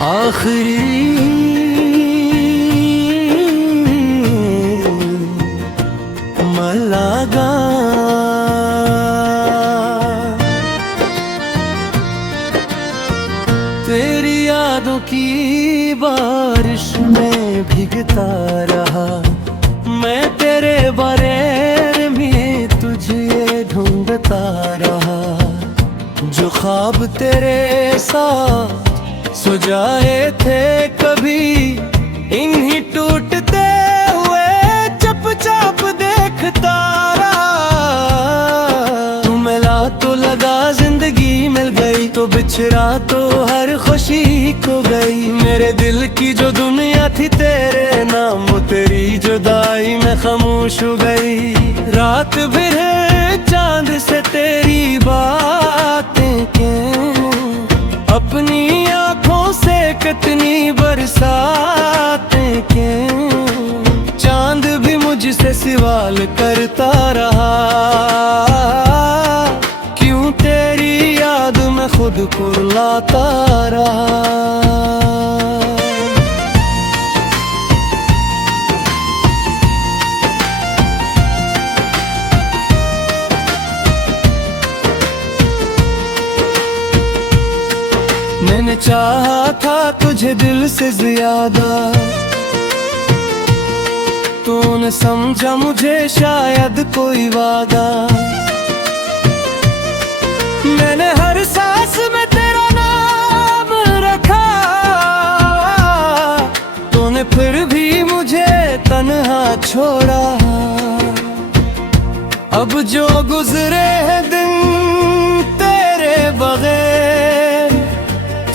आखिरी मलागा तेरी यादों की बारिश में भीगता रहा मैं, तेरे बारे में तुझे ढूंढता रहा। जो ख्वाब तेरे साथ सुजाए थे कभी, इन्हीं टूटते हुए चुपचाप देखता रहा। तू मिला तो लगा जिंदगी मिल गई, तो बिछड़ा तो हर खुशी खो गई। मेरे दिल की जो दुनिया थी तेरे नाम, वो तेरी जुदाई में खामोश हो गई। रात भर चांद से तेरी बातें क्यों, अपनी आँखों से कितनी बरसातें क्यों। चांद भी मुझसे सवाल करता रहा, क्यों तेरी याद में खुद को रुलाता रहा। मैंने चाहा था तुझे दिल से ज्यादा, तूने समझा मुझे शायद कोई वादा। मैंने हर सांस में तेरा नाम रखा, तूने फिर भी मुझे तन्हा छोड़ा। अब जो गुजरे हैं दिन तेरे बगैर,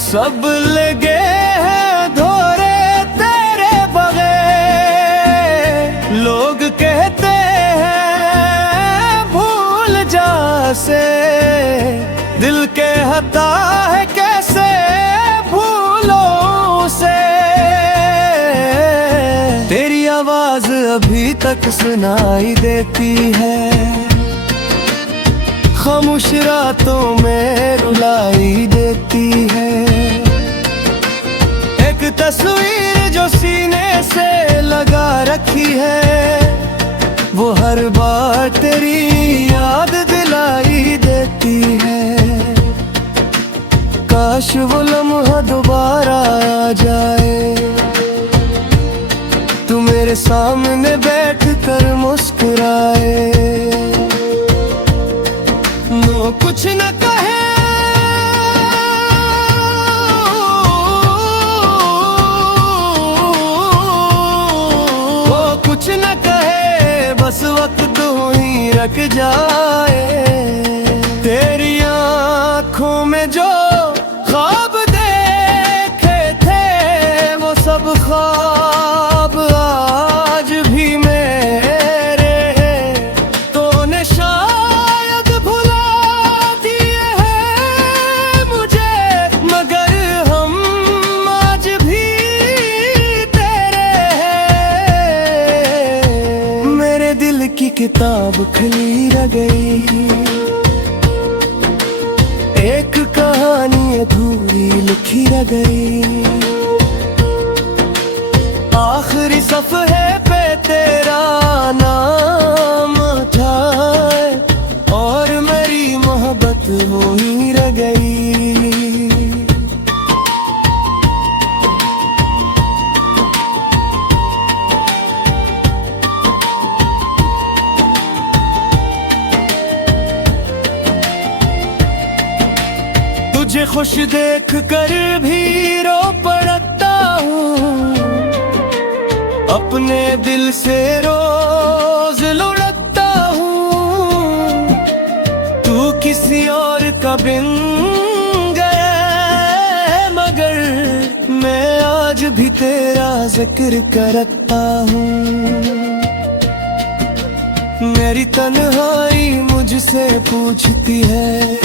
सब लगे हैं धोरे तेरे बगैर। लोग कहते हैं भूल जा से, दिल के हता है कैसे भूलों से। तेरी आवाज अभी तक सुनाई देती है, खामोश रातों में रुलाई देती है। एक तस्वीर जो सीने से लगा रखी है, वो हर बार तेरी याद दिलाई देती है। काश वो लम्हा दोबारा आ जाए, तू मेरे सामने बैठ कर मुस्कुराए। वो कुछ न कहे, वो कुछ न कहे, बस वक्त तो ही रख जाए। तेरी आँखों में जो ख्वाब देखे थे, वो सब ख्वाब आज भी मेरे हैं। तूने शायद भुला दिए हैं मुझे, मगर हम आज भी तेरे हैं। मेरे दिल की किताब खुली रह गई, एक कहानी अधूरी लिखी रह गई। आखिरी सफ़हे पे तेरा नाम था, और मेरी मोहब्बत वो ही रह गई। तुझे खुश देख कर भी रो पड़ता हूँ, अपने दिल से रोज लुढ़कता हूँ। तू किसी और का बिन गया, मगर मैं आज भी तेरा जिक्र करता हूँ। मेरी तन्हाई मुझसे पूछती है,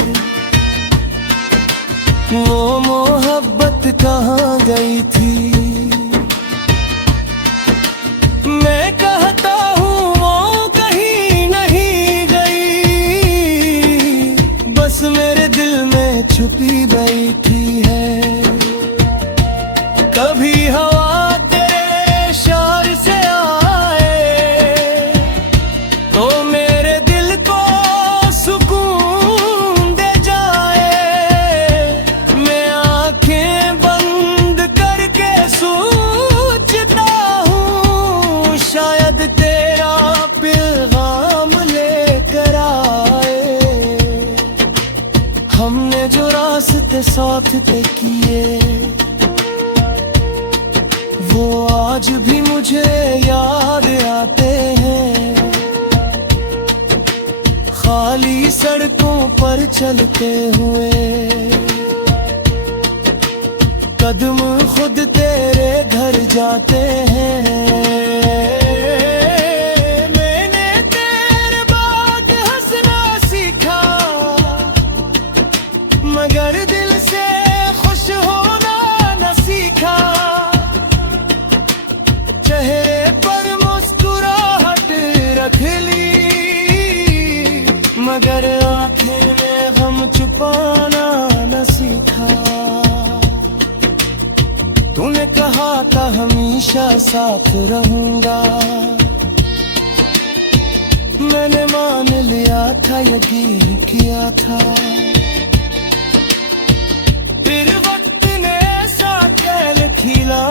वो मोहब्बत कहाँ गई थी। मैं कहता हूँ वो कहीं नहीं गई, बस मेरे दिल में छुपी बैठी है। कभी हवा तेरे शार से आए तो मेरे दिल को सुकून दे जाए। मैं आंखें बंद करके सोचता हूँ शायद तेरा पैगाम लेकर आए। हमने जो रास्ते साथ तय किए वो आज भी मुझे याद आते हैं। खाली सड़कों पर चलते हुए कदम खुद तेरे घर जाते हैं। मैंने तेरे बाद हंसना सीखा मगर दिल से खुश होना न सीखा। चेहरे पर मुस्कुराहट रख ली मगर आंखें में गम छुपाना न सीखा। तूने कहा था हमेशा साथ रहूंगा, मैंने मान लिया था, यकीन किया था। फिर वक्त ने ऐसा कैल खिला,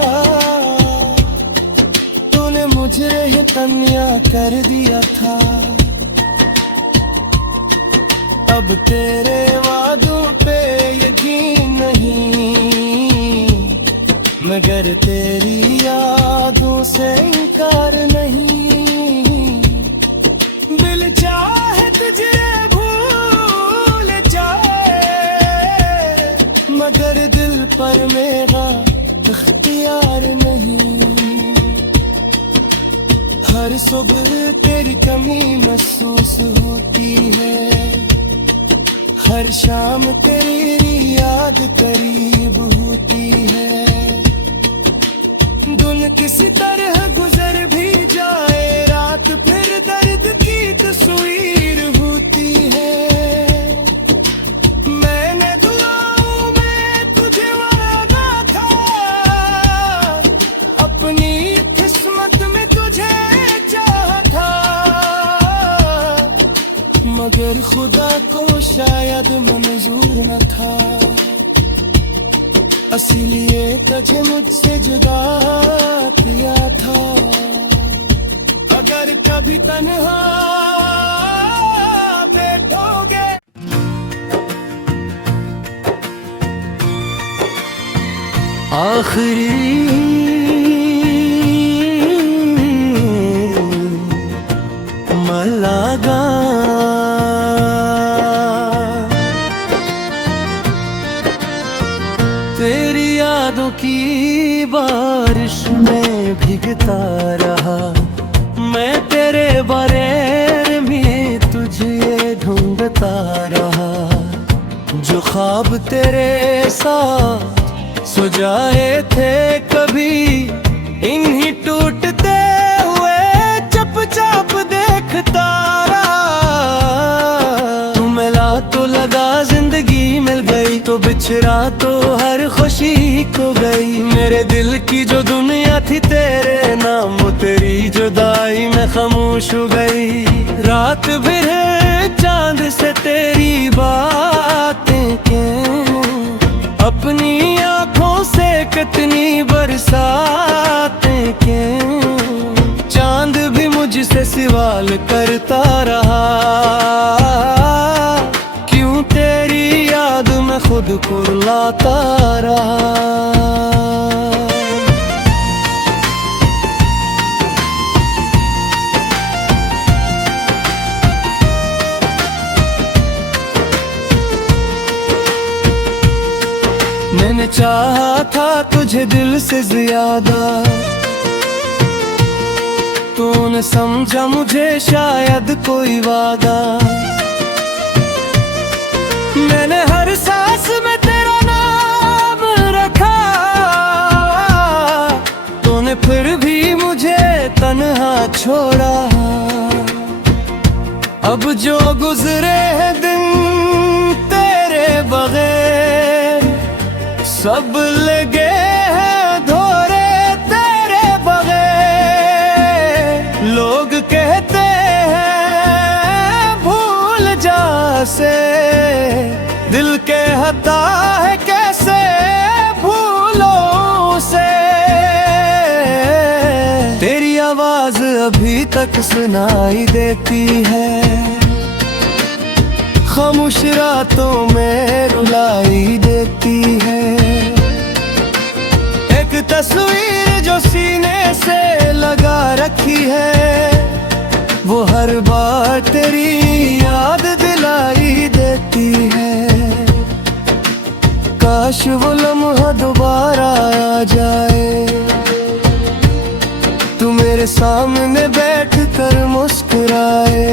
तूने मुझे ये तन्या कर दिया था। अब तेरे वादों पे यकीन नहीं मगर तेरी यादों से इनकार नहीं। दिल चाहे तुझे भूल जाए मगर दिल पर मेरा इख्तियार नहीं। हर सुबह तेरी कमी महसूस होती है, हर शाम तेरी याद करीब होती है। दिन किसी तरह गुजर भी जाए, रात फिर दर्द की तस्वीर होती है। मैंने दुआओं में तुझे मांगा था, अपनी किस्मत में तुझे चाहा था मगर खुदा को शायद मंजूर न था। इसीलिए तुझे मुझसे जुदा किया था। अगर कभी तन्हा बैठोगे आखिरी मलागा तेरी यादों की बारिश में भीगता रहा। मैं तेरे बारे में तुझे ढूंढता रहा। जो ख्वाब तेरे साथ सुजाए थे कभी इन्हीं टूटते हुए चुपचाप देखता रहा। तू मिला तो लगा जिंदगी मिल गई, तो बिछड़ा तो हर खुशी खो गई। मेरे दिल की जो दुनिया थी तेरे नाम, तेरी जुदाई में खामोश हो गई। रात भर चांद से तेरी बातें क्यों, अपनी आंखों से कितनी बरसातें क्यों। चांद भी मुझसे सवाल करता रहा, क्यों तेरी याद में खुद को रुलाता रहा। मैंने चाहा था तुझे दिल से ज्यादा, तूने समझा मुझे शायद कोई वादा। मैंने हर सांस में तेरा नाम रखा, तूने फिर भी मुझे तन्हा छोड़ा। अब जो गुजरे हैं दिन तेरे बगैर सब लगे हैं कहता है कैसे भूलो उसे, तेरी आवाज अभी तक सुनाई देती है, खामोश रातों में रुलाई देती है। एक तस्वीर जो सीने से लगा रखी है, वो हर बार तेरी याद दिलाई देती है। काश वो लम्हा दोबारा आ जाए, तू मेरे सामने बैठ कर मुस्कुराए,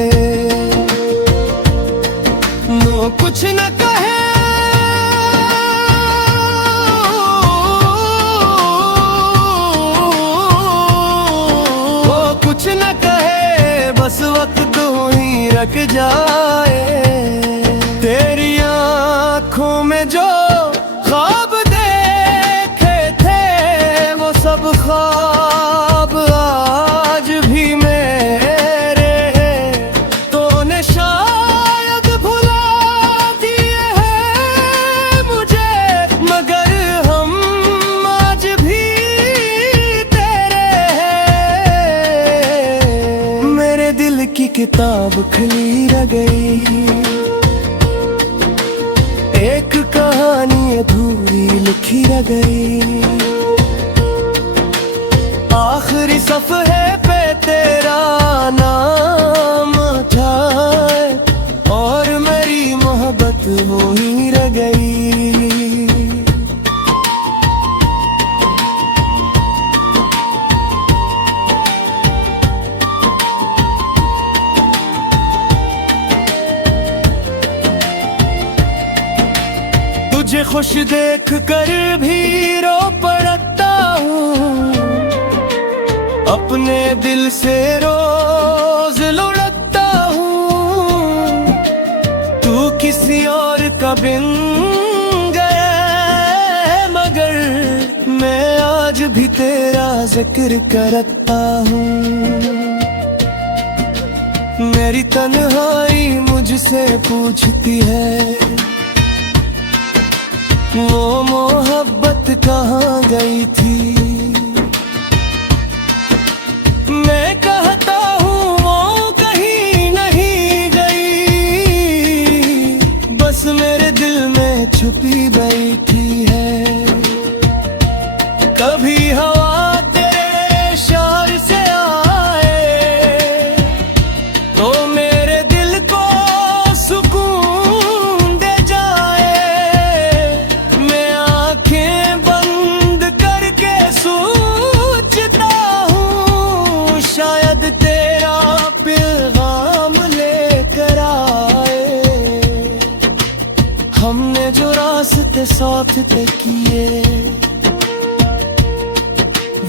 नो कुछ न कहे, वो कुछ न कहे, बस वक्त ही रख जाए। तेरी आँखों में जो ख्वाब देखे थे, वो सब ख्वाब आज भी मेरे हैं। तूने शायद भुला दिए हैं मुझे, मगर हम आज भी तेरे हैं। मेरे दिल की किताब खुली रह गई, एक कहानी अधूरी लिखी रह गई। आखिरी सफ़हे पे तेरा नाम था, और मेरी मोहब्बत वो ही रह गई। तुझे खुश देख कर भी रो पड़ता हूँ, अपने दिल से रोज लुढ़कता हूँ। तू किसी और का बिन गया है, मगर मैं आज भी तेरा जिक्र करता हूँ। मेरी तन्हाई मुझसे पूछती है, वो मोहब्बत कहाँ गई थी। मैं कहता हूँ वो कहीं नहीं गई, बस मेरे दिल में छुपी बैठी है। कभी हवा तेरे शार से आए, तो मेरे दिल को सुकून दे जाए। मैं आंखें बंद करके सोचता हूँ, शायद तेरा पैगाम लेकर आए। हमने जो रास्ते साथ तय किए,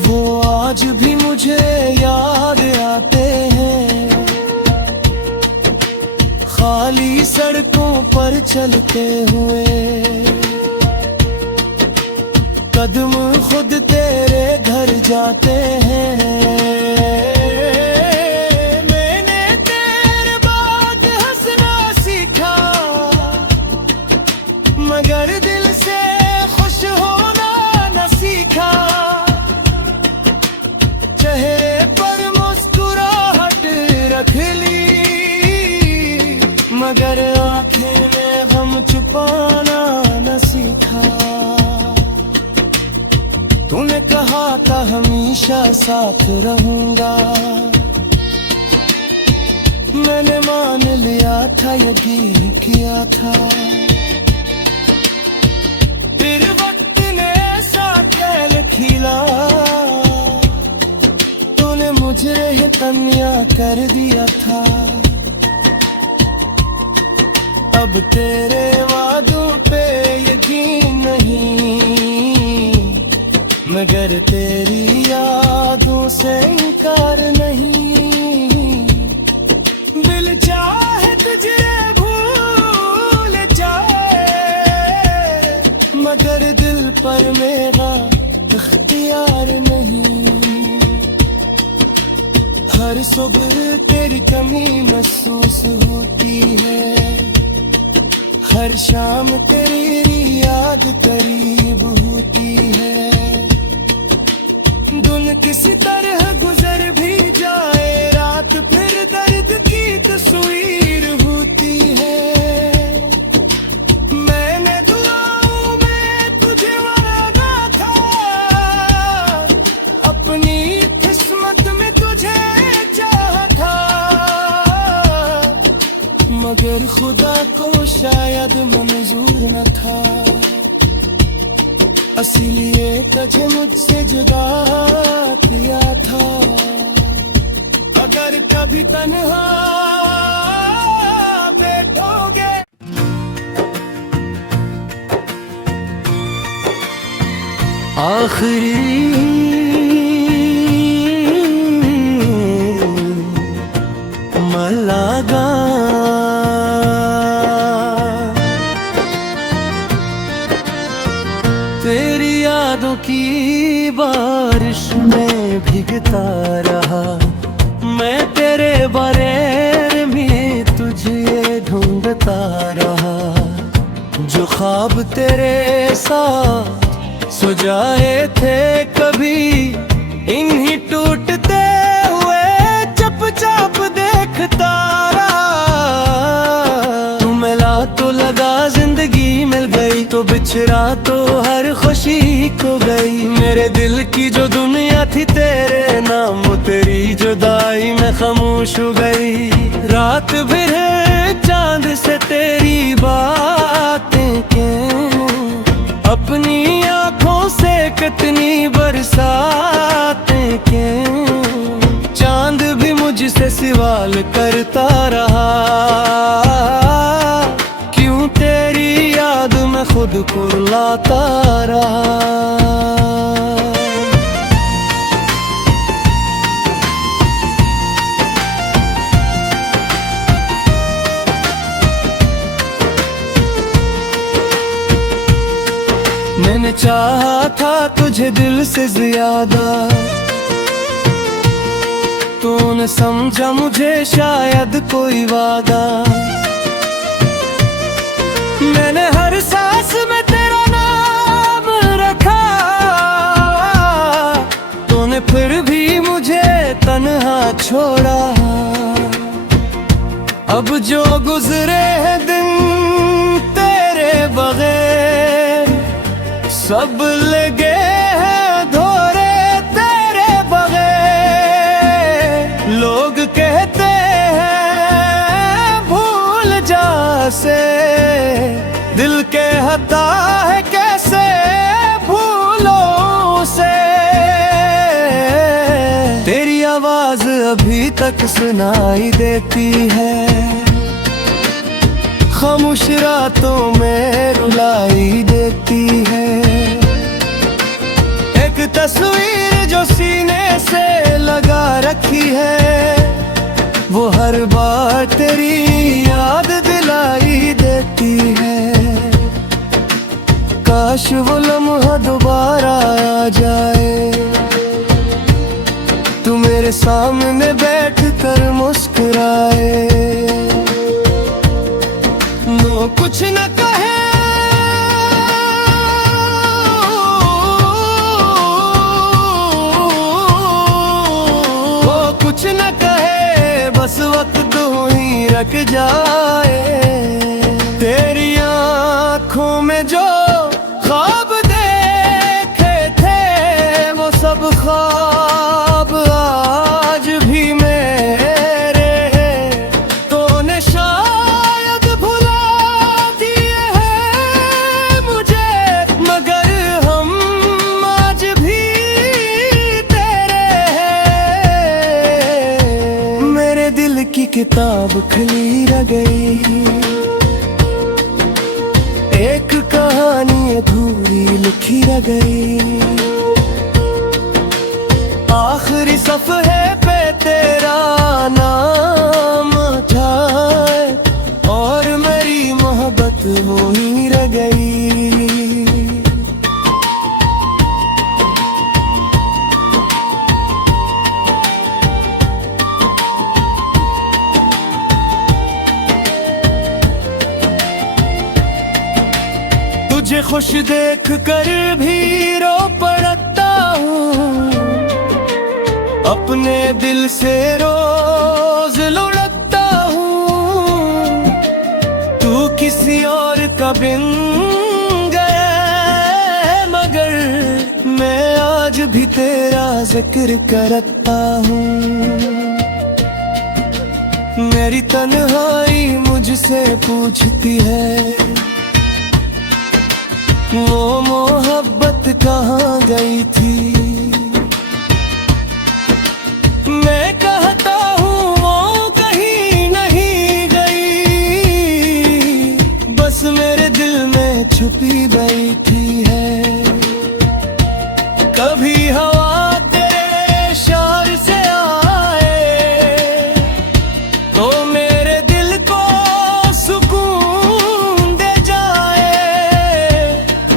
वो आज भी मुझे याद आते हैं। खाली सड़कों पर चलते हुए, कदम खुद तेरे घर जाते हैं। मैंने तेरे बाद हंसना सीखा, मगर दिल से खुश होना न सीखा। चेहरे पर मुस्कुराहट रख ली, मगर आँखें में गम छुपाना न सीखा। तूने कहा था हमेशा साथ रहूंगा, मैंने मान लिया था, यकीन किया था। फिर वक्त ने ऐसा खेल खिला, तूने मुझे ये तन्या कर दिया था। अब तेरे वादों पे यकीन नहीं, मगर तेरी यादों से इनकार नहीं। दिल चाहे तुझे भूल जाए, मगर दिल पर मेरा इख्तियार नहीं। हर सुबह तेरी कमी महसूस होती है, हर शाम तेरी याद करीब होती है। दिन किसी तरह गुजर भी जाए, रात फिर दर्द की तस्वीर होती है। मैंने दुआओं में तुझे मांगा था, अपनी किस्मत में तुझे चाहा था, मगर खुदा को शायद मंजूर न था। इसीलिए तुझे मुझसे जुदा किया था। अगर कभी तन्हा बैठोगे, आखिरी मलागा तेरी यादों की बारिश में भीगता रहा। मैं तेरे बारे में तुझे ढूंढता रहा। जो ख्वाब तेरे साथ सो जाए थे कभी, इन्हीं टूटते हुए चुपचाप देखता रहा। तू मिला तो लगा जिंदगी मिल गई, तो बिछड़ा तो हर खुशी खो गई। मेरे दिल की जो दुनिया थी तेरे नाम, तेरी जुदाई में खामोश हो गई। रात भी है चांद से तेरी बातें क्यों, अपनी आंखों से कितनी बरसातें क्यों। चांद भी मुझसे सवाल करता रहा, क्यों तेरी याद में खुद को रुलाता रहा। मैंने चाहा था तुझे दिल से ज्यादा, तूने समझा मुझे शायद कोई वादा। मैंने हर सांस में तेरा नाम रखा, तूने फिर भी मुझे तन्हा छोड़ा। अब जो गुजरे हैं दिन तेरे बगैर, सब लगे हैं धोरे तेरे बगैर। लोग कहते हैं भूल जा से, दिल कहता है कैसे भूलों से। तेरी आवाज अभी तक सुनाई देती है, खामोश रातों में रुलाई देती है। एक तस्वीर जो सीने से लगा रखी है, वो हर बार तेरी याद दिलाई देती है। काश वो लम्हा दोबारा आ जाए, तू मेरे सामने बैठ कर मुस्कुराए। वो कुछ न कहे, वो कुछ न कहे, बस वक्त दो ही रख जाए। तेरी आँखों में जो ख्वाब देखे थे, वो सब ख्वाब आज भी मेरे हैं। तूने शायद भुला दिए हैं मुझे, मगर हम आज भी तेरे हैं। मेरे दिल की किताब खुली रह गई, एक कहानी अधूरी लिखी रह गई। आखिरी सफ़हे पे तेरा नाम था, और मेरी मोहब्बत वो ही रह गई। तुझे खुश देख कर भी रो पड़ता हूँ, अपने दिल से रोज लुढ़कता हूँ। तू किसी और का बिन गया है, मगर मैं आज भी तेरा जिक्र करता हूँ। मेरी तन्हाई मुझसे पूछती है, वो मोहब्बत कहाँ गई थी। मैं कहता हूँ वो कहीं नहीं गई, बस मेरे दिल में छुपी बैठी है। कभी हवा तेरे शार से आए तो मेरे दिल को सुकून दे जाए।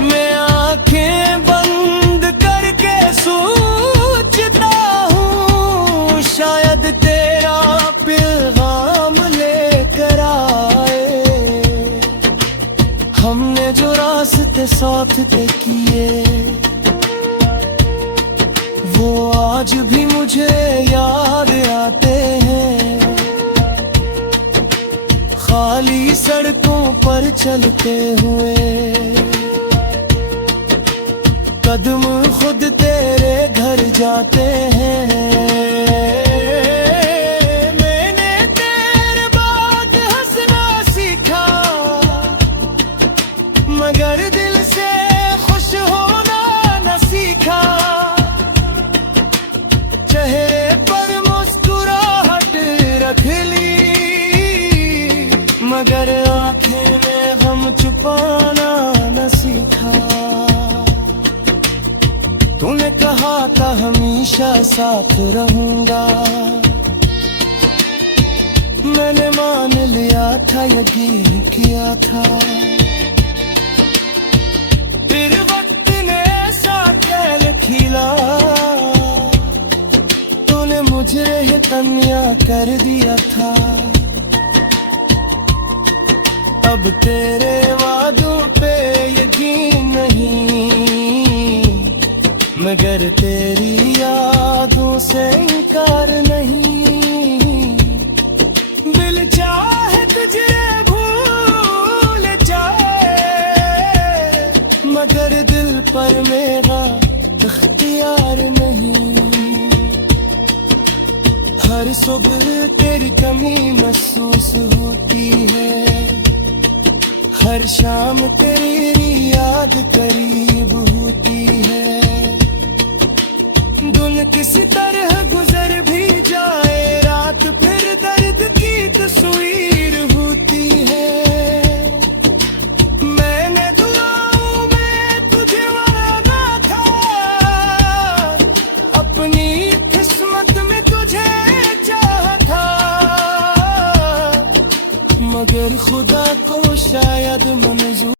मैं आंखें बंद करके सोचता हूँ, शायद तेरा पैगाम लेकर आए। हमने जो रास्ते साथ तय किए, वो आज भी मुझे याद आते हैं। खाली सड़कों पर चलते हुए कदम खुद तेरे घर जाते हैं। मैंने तेरे बाद हंसना सीखा, मगर दिल से खुश होना न सीखा। चेहरे पर मुस्कुराहट रख ली, मगर आंखें में गम छुपाना न सीखा। तूने कहा था हमेशा साथ रहूंगा, मैंने मान लिया था, यकीन किया था। फिर वक्त ने ऐसा खेल खिला, मुझे तन्या कर दिया था। अब तेरे वादों पे यकीन नहीं, मगर तेरी यादों से इनकार नहीं। दिल चाहे तुझे भूल जाए, मगर दिल पर मेरा इख्तियार नहीं। हर सुबह तेरी कमी महसूस होती है, हर शाम तेरी याद करीब होती है। दिन किसी तरह गुजर भी जाए, रात फिर दर्द की तस्वीर होती है। मैंने दुआओं में तुझे मांगा था, अपनी किस्मत में तुझे मगर खुदा को शायद मंजूर